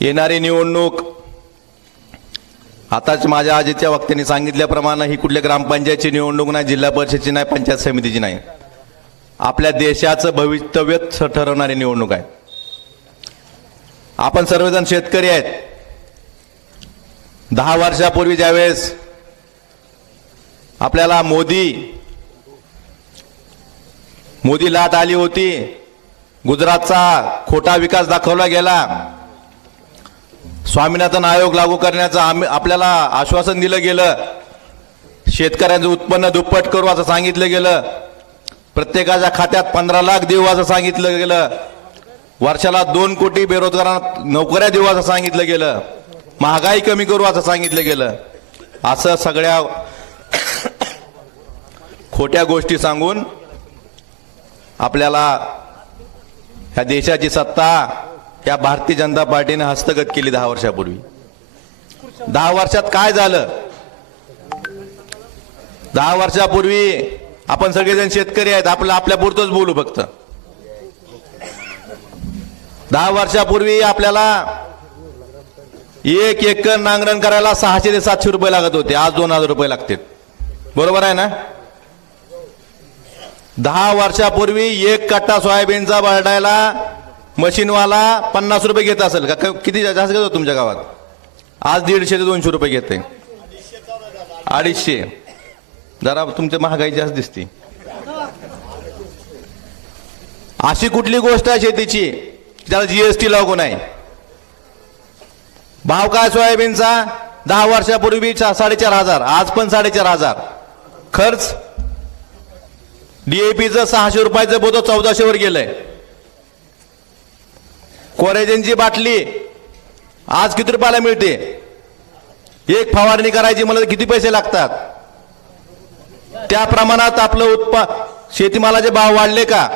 येणारी निवडणूक आताच माझ्या आजीच्या वक्त्यांनी सांगितल्याप्रमाणे ही कुठल्या ग्रामपंचायतची निवडणूक नाही जिल्हा परिषदची नाही पंचायत समितीची नाही. आपल्या देशाचं भवितव्य ठरवणारी निवडणूक आहे. आपण सर्वजण शेतकरी आहेत. दहा वर्षापूर्वी ज्यावेळेस आपल्याला मोदी मोदी लाट आली होती गुजरातचा खोटा विकास दाखवला गेला स्वामीनाथन आयोग लागू करण्याचं आम्ही आपल्याला आश्वासन दिलं गेलं. शेतकऱ्यांचं उत्पन्न दुप्पट करू असं सांगितलं गेलं. प्रत्येकाच्या खात्यात पंधरा लाख देऊ असं सांगितलं गेलं. वर्षाला दोन कोटी बेरोजगारांना नोकऱ्या देऊ असं सांगितलं गेलं. महागाई कमी करू असं सांगितलं गेलं. असं सगळ्या खोट्या गोष्टी सांगून आपल्याला ह्या देशाची सत्ता या भारतीय जनता पार्टीने हस्तगत केली दहा वर्षापूर्वी. दहा वर्षात काय झालं? दहा वर्षापूर्वी आपण सगळेजण शेतकरी आहेत आपलं आपल्या पुरतच बोलू फक्त. दहा वर्षापूर्वी आपल्याला एक एकर नांगरण करायला सहाशे ते सातशे रुपये लागत होते आज दोन हजार रुपये लागतात बरोबर आहे ना? दहा वर्षापूर्वी एक कट्टा सोयाबीनचा बरडायला मशीनवाला पन्नास रुपये घेत असेल का? किती जास्त घेतो तुमच्या गावात? आज दीडशे ते दोनशे रुपये घेते. अडीचशे. जरा तुमची महागाई जास्त दिसते. अशी कुठली गोष्ट आहे शेतीची? ज्याला जीएसटी लागू नाही भाव काय सोयाबीनचा? दहा वर्षापूर्वी साडेचार हजार. आज पण साडेचार हजार. खर्च? डीएपीचं सहाशे रुपयाचं बोध चौदाशेवर गेलंय. कोरेजनची बाटली. आज किती रुपयाला मिळते? एक फवारणी करायची मला किती पैसे लागतात? त्या प्रमाणात आपलं उत्पा शेतीमालाचे भाव वाढले का?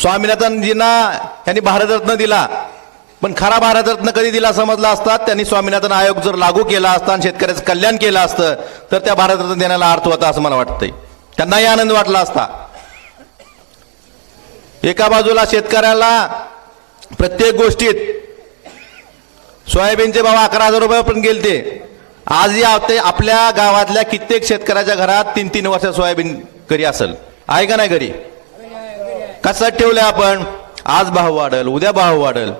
स्वामीनाथनजींना यांनी भारतरत्न दिला. पण खरा भारतरत्न कधी दिला समजला असतात त्यांनी स्वामीनाथन आयोग जर लागू केला असता आणि शेतकऱ्याचं कल्याण केलं असतं तर त्या भारतरत्न देण्याला अर्थ होता असं मला वाटतंय. त्यांनाही आनंद वाटला असता. एका बाजूला शेतकऱ्याला प्रत्येक गोष्टीत सोयाबीनचे भाव अकरा हजार रुपये पण ते आजही आपते- आपल्या गावातल्या कित्येक शेतकऱ्याच्या घरात तीन तीन वर्ष सोयाबीन घरी असेल. आहे का नाही घरी? कसं ठेवलं आपण? आज भाव वाढल उद्या भाव वाढल.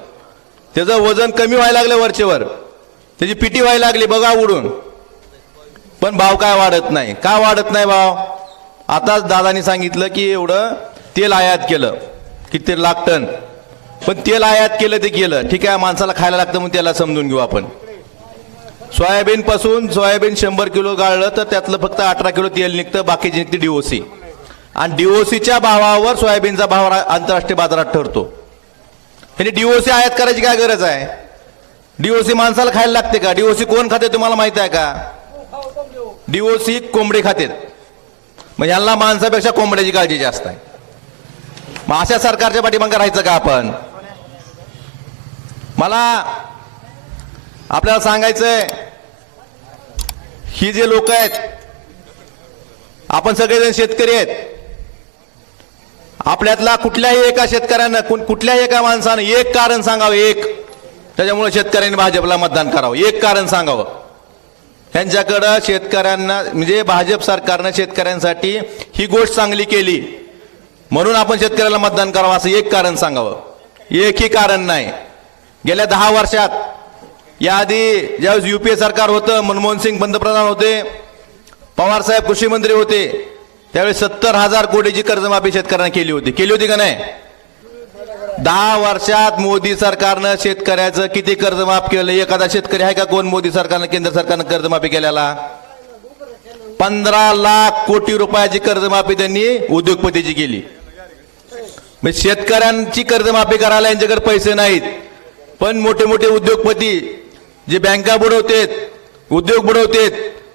त्याचं वजन कमी व्हायला लागलं वरचेवर. त्याची पिटी व्हायला लागली बघा उडून. पण भाव काय वाढत नाही? का वाढत नाही भाव? आताच दादानी सांगितलं की एवढं तेल आयात केलं. किती लाख टन. पण तेल आयात केलं ते केलं ठीक आहे माणसाला खायला लागतं म्हणून त्याला समजून घेऊ आपण. सोयाबीन पासून सोयाबीन शंभर किलो गाळलं तर त्यातलं फक्त अठरा किलो तेल निघतं बाकीची निघते डीओसी आणि डीओसीच्या भावावर सोयाबीनचा भाव आंतरराष्ट्रीय बाजारात ठरतो. म्हणजे डीओसी आयात करायची काय गरज आहे? डीओसी माणसाला खायला लागते का? डीओसी कोण खाते तुम्हाला माहीत आहे का? डीओसी कोंबडी खातेत. मग यांना माणसापेक्षा कोंबड्याची काळजी जास्त आहे. मग अशा सरकारच्या पाठीमागं राहायचं का आपण? मला आपल्याला सांगायचंय ही जे लोक आहेत आपण सगळेजण शेतकरी आहेत. आपल्यातला कुठल्याही एका शेतकऱ्यानं कुण- कुठल्याही एका माणसानं एक कारण सांगावं एक. त्याच्यामुळे शेतकऱ्यांनी भाजपला मतदान करावं एक कारण सांगावं. त्यांच्याकडं शेतकऱ्यांना म्हणजे भाजप सरकारनं शेतकऱ्यांसाठी ही गोष्ट चांगली केली. म्हणून आपण शेतकऱ्याला मतदान करावं असं एक कारण सांगावं. एकही कारण नाही. गेल्या दहा वर्षात याआधी ज्यावेळेस यू पी ए सरकार होतं मनमोहन सिंग पंतप्रधान होते पवारसाहेब कृषी मंत्री होते त्यावेळेस सत्तर हजार कोटीची कर्जमाफी शेतकऱ्यांना केली होती. केली होती का नाही? दहा वर्षात मोदी सरकारनं शेतकऱ्याचं किती कर्जमाफ केलं? एखादा शेतकरी आहे का कोण मोदी सरकारनं केंद्र सरकारनं कर्जमाफी केल्याला पंधरा लाख कोटी रुपयाची कर्जमाफी त्यांनी उद्योगपतीची केली. म्हणजे शेतकऱ्यांची कर्जमाफी करायला यांच्याकडे पैसे नाहीत. पण मोठे मोठे उद्योगपती जे बँका बुडवतेत उद्योग बुडवतेत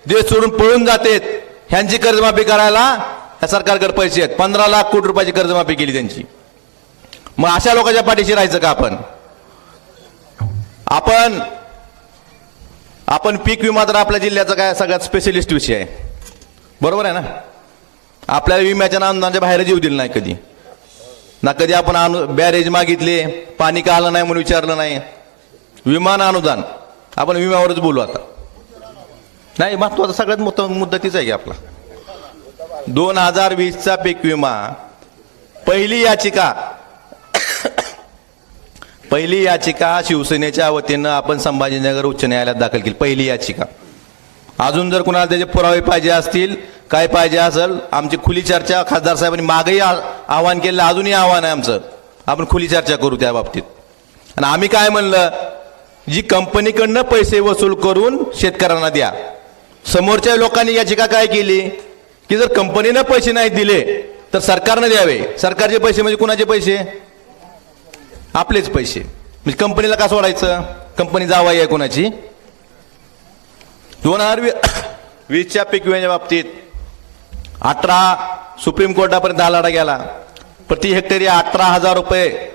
देश सोडून पळून जातेत ह्यांची कर्जमाफी करायला या सरकारकडे पैसे आहेत. पंधरा लाख कोटी रुपयाची कर्जमाफी केली त्यांची. मग अशा लोकांच्या पाठीशी राहायचं का आपण? आपण आपण पीक विमा तर आपल्या जिल्ह्याचा काय सगळ्यात स्पेशलिस्ट विषय आहे. बरोबर आहे ना? आपल्याला विम्याच्या नावाच्या बाहेर जीव दिला नाही कधी. ना कधी आपण अनु बॅरेज मागितले पाणी का आलं नाही म्हणून विचारलं नाही. विमान अनुदान. आपण विम्यावरच बोलू आता. नाही महत्त्वाचा सगळ्यात मोठा मुद्दा तीच आहे की आपला. दोन हजार वीसचा पीक विमा. पहिली याचिका. पहिली याचिका शिवसेनेच्या वतीनं आपण संभाजीनगर उच्च न्यायालयात दाखल केली. पहिली याचिका. अजून जर कुणाला त्याचे पुरावे पाहिजे असतील काय पाहिजे असेल? आमची खुली चर्चा खासदार साहेबांनी मागेही आ- केलेलं अजूनही आव्हान आहे आमचं. आपण खुली चर्चा करू त्या बाबतीत. आणि आम्ही काय म्हणलं? जी कंपनीकडनं पैसे वसूल करून शेतकऱ्यांना द्या. समोरच्या लोकांनी याचिका काय केली? की जर कंपनीनं पैसे नाही दिले तर सरकारनं द्यावे. सरकारचे पैसे म्हणजे कुणाचे पैसे? आपलेच पैसे. म्हणजे कंपनीला का सोडायचं? कंपनी जावाई आहे कोणाची? दोन हजार वी- वीसच्या पीक विम्याच्या बाबतीत अठरा सुप्रीम कोर्टापर्यंत हा लढा गेला. प्रति हेक्टरी अठरा हजार रुपये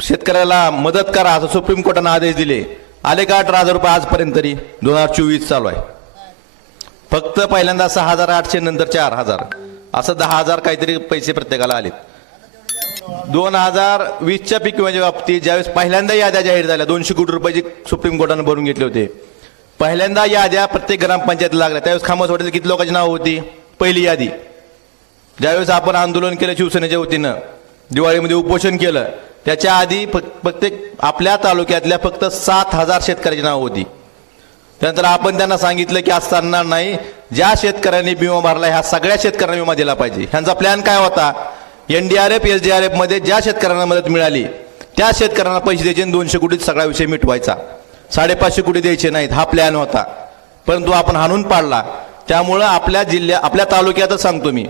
शेतकऱ्याला मदत करा असं सुप्रीम कोर्टानं आदेश दिले. आले का अठरा हजार रुपये आजपर्यंत तरी? दोन हजार चोवीस चालू आहे. फक्त पहिल्यांदा सहा हजार आठशे नंतर चार हजार. असं दहा हजार काहीतरी पैसे प्रत्येकाला आलेत. दोन हजार वीसच्या पीक विम्याच्या बाबतीत ज्यावेळेस पहिल्यांदा याद्या जाहीर झाल्या दोनशे कोटी रुपयाची सुप्रीम कोर्टानं भरून घेतले होते. पहिल्यांदा याद्या प्रत्येक ग्रामपंचायतीला लागल्या. त्यावेळेस खामसवाडीतील किती लोकांची नावं होती? पहिली यादी. ज्यावेळेस आपण आंदोलन केलं शिवसेनेच्या वतीनं दिवाळीमध्ये उपोषण केलं त्याच्या आधी प्रत्येक आपल्या तालुक्यातल्या फक्त सात हजार शेतकऱ्याची नावं होती. त्यानंतर आपण त्यांना सांगितलं की असताना चालणार नाही ज्या शेतकऱ्यांनी विमा भरला ह्या सगळ्या शेतकऱ्यांना विमा दिला पाहिजे. ह्यांचा प्लॅन काय होता? एनडीआरएफ एसडीआरएफमध्ये ज्या शेतकऱ्यांना मदत मिळाली त्या शेतकऱ्यांना पैसे द्यायचे दोनशे कोटीत सगळा विषय मिटवायचा. साडेपाचशे कोटी द्यायचे नाहीत हा प्लॅन होता. परंतु आपण हाणून पाडला. त्यामुळं आपल्या जिल्ह्या आपल्या तालुक्यातच सांगतो मी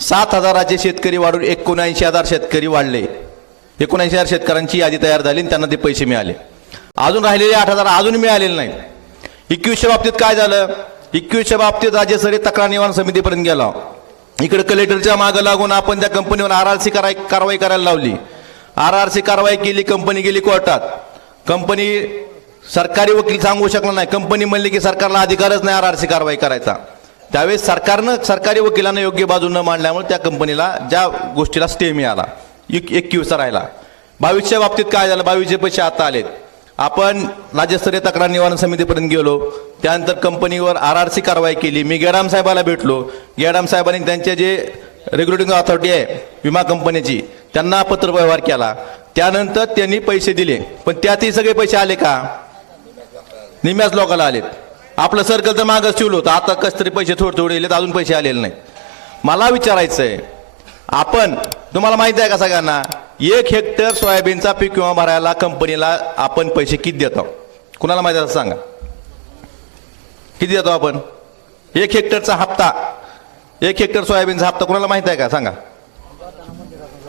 सात हजाराचे शेतकरी वाढून एकोणऐंशी हजार शेतकरी वाढले. एकोणऐंशी हजार शेतकऱ्यांची यादी तयार झाली आणि त्यांना ते पैसे मिळाले. अजून राहिलेले आठ हजार अजून मिळालेले नाही एकवीसच्या बाबतीत काय झालं? एकवीसच्या बाबतीत राज्यस्तरीय तक्रार निवारण समितीपर्यंत गेला. इकडे कलेक्टरच्या मागं लागून आपण त्या कंपनीवर आर आर सी कराय कारवाई करायला लावली. आर आर सी कारवाई केली कंपनी गेली कोर्टात. कंपनी सरकारी वकील सांगू शकला नाही. कंपनी म्हणली की सरकारला अधिकारच नाही आर आर सी कारवाई करायचा. त्यावेळेस सरकारनं सरकारी वकिलांना योग्य बाजू न मांडल्यामुळे त्या कंपनीला ज्या गोष्टीला स्टे मिळाला एक एकवीसचा राहिला. बावीसच्या बाबतीत काय झालं? बावीसचे पैसे आता आलेत. आपण राज्यस्तरीय तक्रार निवारण समितीपर्यंत गेलो. त्यानंतर कंपनीवर आर आर सी कारवाई केली. मी गेडाम साहेबाला भेटलो. गेडाम साहेबांनी त्यांचे जे रेग्युलेटिंग अथॉरिटी आहे विमा कंपनीची त्यांना पत्रव्यवहार केला. त्यानंतर त्यांनी पैसे दिले. पण त्यातही सगळे पैसे आले का? निम्याच लोकाला आलेत. आपलं सर्कल तर मागच ठेवलं होतं. आता कस तरी पैसे थोडे थोडे येलेत अजून पैसे आलेले नाही मला विचारायचं आहे आपण तुम्हाला माहिती आहे का सगळ्यांना? एक हेक्टर सोयाबीनचा पीक विमा भरायला कंपनीला आपण पैसे किती देतो? कुणाला माहिती आहे सांगा. किती देतो आपण? एक हेक्टरचा हप्ता. एक हेक्टर सोयाबीनचा हप्ता कुणाला माहिती आहे का? सांगा.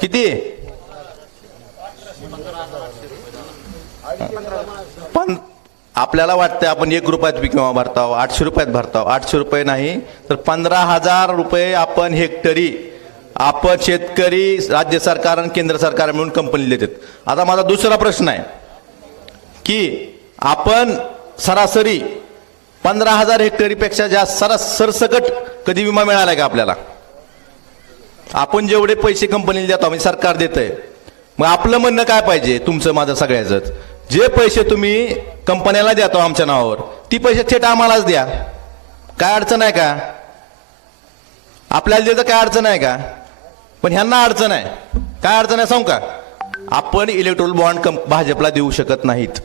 किती पण आपल्याला वाटतं आपण एक रुपयात विमा भरताव आठशे रुपयात भरताव. आठशे रुपये नाही तर पंधरा हजार रुपये आपण हेक्टरी आपण शेतकरी राज्य सरकार आणि केंद्र सरकार मिळून कंपनी देतात. आता माझा दुसरा प्रश्न आहे की आपण सरासरी पंधरा हजार हेक्टरीपेक्षा जास्त सरा सरसकट कधी विमा मिळाला का आपल्याला? आपण जेवढे पैसे कंपनीला देतो म्हणजे सरकार देत आहे मग आपलं म्हणणं काय पाहिजे तुमचं माझं सगळ्याचंच? जे पैसे तुम्ही कंपन्याला देतो आमच्या नावावर ती पैसे थेट आम्हालाच द्या. काय अडचण आहे का? आपल्याला द्यायचं काय अडचण आहे का? पण ह्यांना अडचण आहे. काय अडचण आहे सांगू का? आपण इलेक्ट्रोल बॉन्ड कंप भाजपला देऊ शकत नाहीत.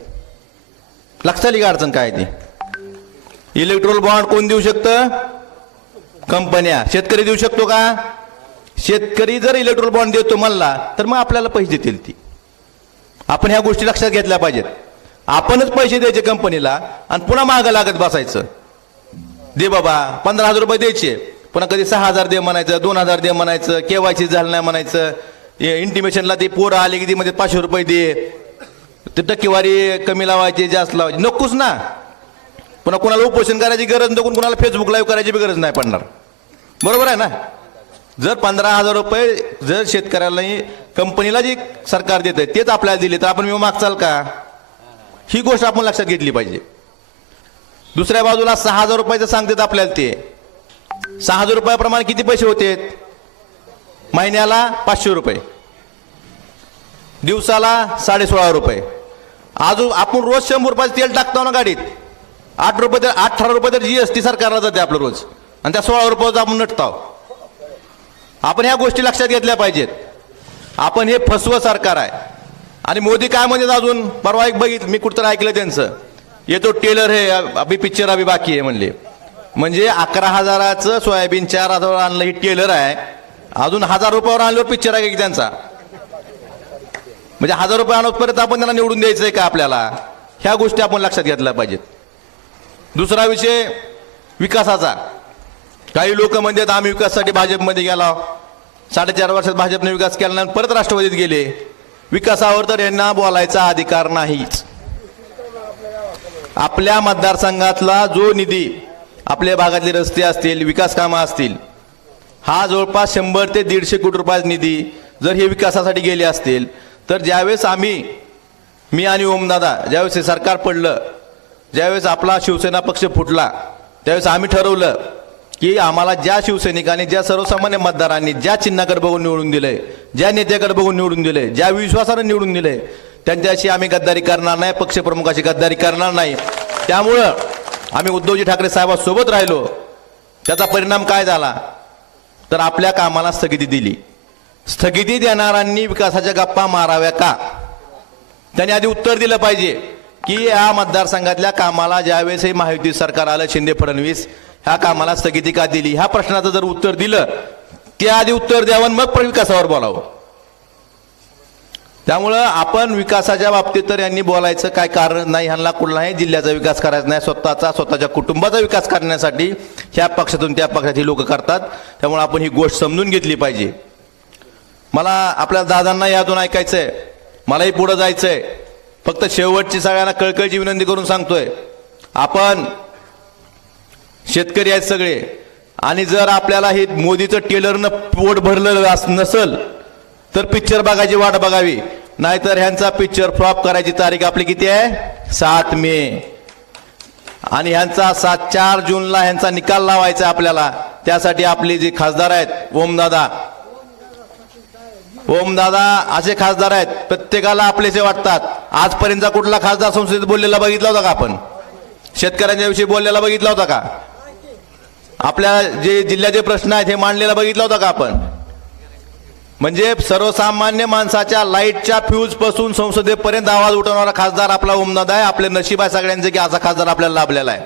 लक्षात आली का अडचण काय आहे ती? इलेक्ट्रोल बॉन्ड कोण देऊ शकतं? कंपन्या. शेतकरी देऊ शकतो का? शेतकरी जर इलेक्ट्रोल बॉन्ड देतो म्हणला तर मग आपल्याला पैसे देतील ती. आपण ह्या गोष्टी लक्षात घेतल्या पाहिजेत. आपणच पैसे द्यायचे कंपनीला आणि पुन्हा मागं लागत बसायचं. दे बाबा पंधरा हजार रुपये द्यायचे. पुन्हा कधी सहा हजार दे म्हणायचं दोन हजार दे म्हणायचं केवायसी झालं नाही म्हणायचं. इंटिमेशनला ते पोरं आले की ती म्हणजे पाचशे रुपये दे. ते टक्केवारी कमी लावायची जास्त लावायची. नकोच ना. पुन्हा कोणाला उपोषण करायची गरज नको कोणाला फेसबुक लाईव्ह करायची बी गरज नाही पडणार. बरोबर आहे ना? जर पंधरा हजार रुपये जर शेतकऱ्याला कंपनीला जी सरकार देत आहे तेच आपल्याला दिले तर आपण विमा मागचाल का? ही गोष्ट आपण लक्षात घेतली पाहिजे. दुसऱ्या बाजूला सहा हजार रुपयाचं सांगतात आपल्याला ते. सहा हजार रुपयाप्रमाणे किती पैसे होते? महिन्याला पाचशे रुपये. दिवसाला साडे सोळा रुपये. अजून आपण रोज शंभर रुपयाचं तेल टाकतो ना गाडीत. आठ रुपये तर अठरा रुपये तर जी एस टी सरकारला जाते आपलं रोज. आणि त्या सोळा रुपयाचं आपण नटतो. आपण ह्या गोष्टी लक्षात घेतल्या पाहिजेत. आपण हे फसवं सरकार आहे. आणि मोदी काय म्हणतात अजून? परवा एक बघित मी कुठं ऐकलं त्यांचं. येतो टेलर हे अभि पिक्चर अभि बाकी आहे म्हणले. म्हणजे अकरा हजाराचं सोयाबीन चार हजारावर आणलं ही टेलर आहे. अजून हजार रुपयावर आणल्यावर पिक्चर आहे की त्यांचा? म्हणजे हजार रुपये आणतपर्यंत आपण त्यांना निवडून द्यायचंय का आपल्याला? ह्या गोष्टी आपण लक्षात घेतल्या पाहिजेत. दुसरा विषय विकासाचा. काही लोक म्हणतात आम्ही विकासासाठी भाजपमध्ये गेला. साडेचार वर्षात भाजपने विकास केला नाही परत राष्ट्रवादीत गेले. विकासावर तर यांना बोलायचा अधिकार नाहीच. आपल्या मतदारसंघातला जो निधी आपल्या भागातले रस्ते असतील विकास कामं असतील हा जवळपास शंभर ते दीडशे कोटी रुपयाचा निधी जर हे विकासासाठी गेले असतील तर ज्यावेळेस आम्ही मी आणि ओमदादा ज्यावेळेस हे सरकार पडलं ज्यावेळेस आपला शिवसेना पक्ष फुटला त्यावेळेस आम्ही ठरवलं की आम्हाला ज्या शिवसैनिकांनी ज्या सर्वसामान्य मतदारांनी ज्या चिन्हाकडे बघून निवडून दिले ज्या नेत्याकडे बघून निवडून दिले ज्या विश्वासानं निवडून दिले त्यांच्याशी आम्ही गद्दारी करणार नाही पक्षप्रमुखाशी गद्दारी करणार नाही. त्यामुळं आम्ही उद्धवजी ठाकरे साहेबांसोबत राहिलो. त्याचा परिणाम काय झाला? तर आपल्या कामाला स्थगिती दिली. स्थगिती देणाऱ्यांनी विकासाच्या गप्पा माराव्या का? त्यांनी आधी उत्तर दिलं पाहिजे की या मतदारसंघातल्या कामाला ज्यावेळेस हे महायुती सरकार आलं शिंदे फडणवीस ह्या कामाला स्थगिती का दिली. ह्या प्रश्नाचं जर उत्तर दिलं ते आधी उत्तर द्यावं मग पण विकासावर बोलावं. त्यामुळं आपण विकासाच्या बाबतीत तर यांनी बोलायचं काय कारण नाही ह्यांना कुठलाही जिल्ह्याचा विकास करायचा नाही स्वतःचा स्वतःच्या कुटुंबाचा विकास करण्यासाठी ह्या पक्षातून त्या पक्षात ही लोक करतात. त्यामुळे आपण ही गोष्ट समजून घेतली पाहिजे. मला आपल्या दादांना यातून ऐकायचंय. मलाही पुढं जायचंय. फक्त शेवटची सगळ्यांना कळकळीची विनंती करून सांगतोय. आपण शेतकरी आहेत सगळे. आणि जर आपल्याला हे मोदीचं टेलरनं पोट भरलं नसल तर पिक्चर बघायची वाट बघावी. नाहीतर ह्यांचा पिक्चर फ्लॉप करायची तारीख आपली किती आहे? सात मे. आणि ह्यांचा सात चार जूनला ह्यांचा निकाल लावायचा आपल्याला. त्यासाठी आपले जे खासदार आहेत ओमदादा ओमदादा असे खासदार आहेत प्रत्येकाला आपलेसे वाटतात. आजपर्यंतचा कुठला खासदार संसदेत बोललेला बघितला होता का आपण? शेतकऱ्यांच्या विषयी बोललेला बघितला होता का? आपल्या जे जिल्ह्याचे प्रश्न आहेत हे मांडलेला बघितला होता का आपण? म्हणजे सर्वसामान्य माणसाच्या लाईटच्या फ्यूजपासून संसदेपर्यंत आवाज उठवणारा खासदार आपला ओमदादा आहे. आपले नशीब आहे सगळ्यांचे की असा खासदार आपल्याला लाभलेला आहे.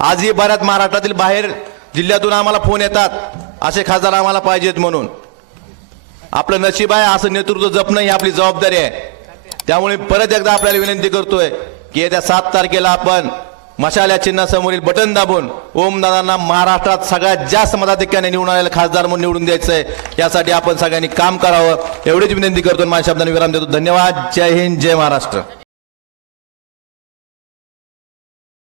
आजही बऱ्याच महाराष्ट्रातील बाहेर जिल्ह्यातून आम्हाला फोन येतात. असे खासदार आम्हाला पाहिजेत म्हणून. आपलं नशीब आहे असं नेतृत्व जपणं ही आपली जबाबदारी आहे. त्यामुळे परत एकदा आपल्याला विनंती करतोय की येत्या सात तारखेला आपण मशाल्या चिन्हासमोरील बटन दाबून ओम दादांना महाराष्ट्रात सगळ्यात जास्त मताधिक्याने निवडून आलेला खासदार म्हणून निवडून द्यायचं आहे यासाठी आपण सगळ्यांनी काम करावं. एवढीच विनंती करतो माझ्या शब्दांनी विराम देतो. धन्यवाद. जय हिंद. जय महाराष्ट्र.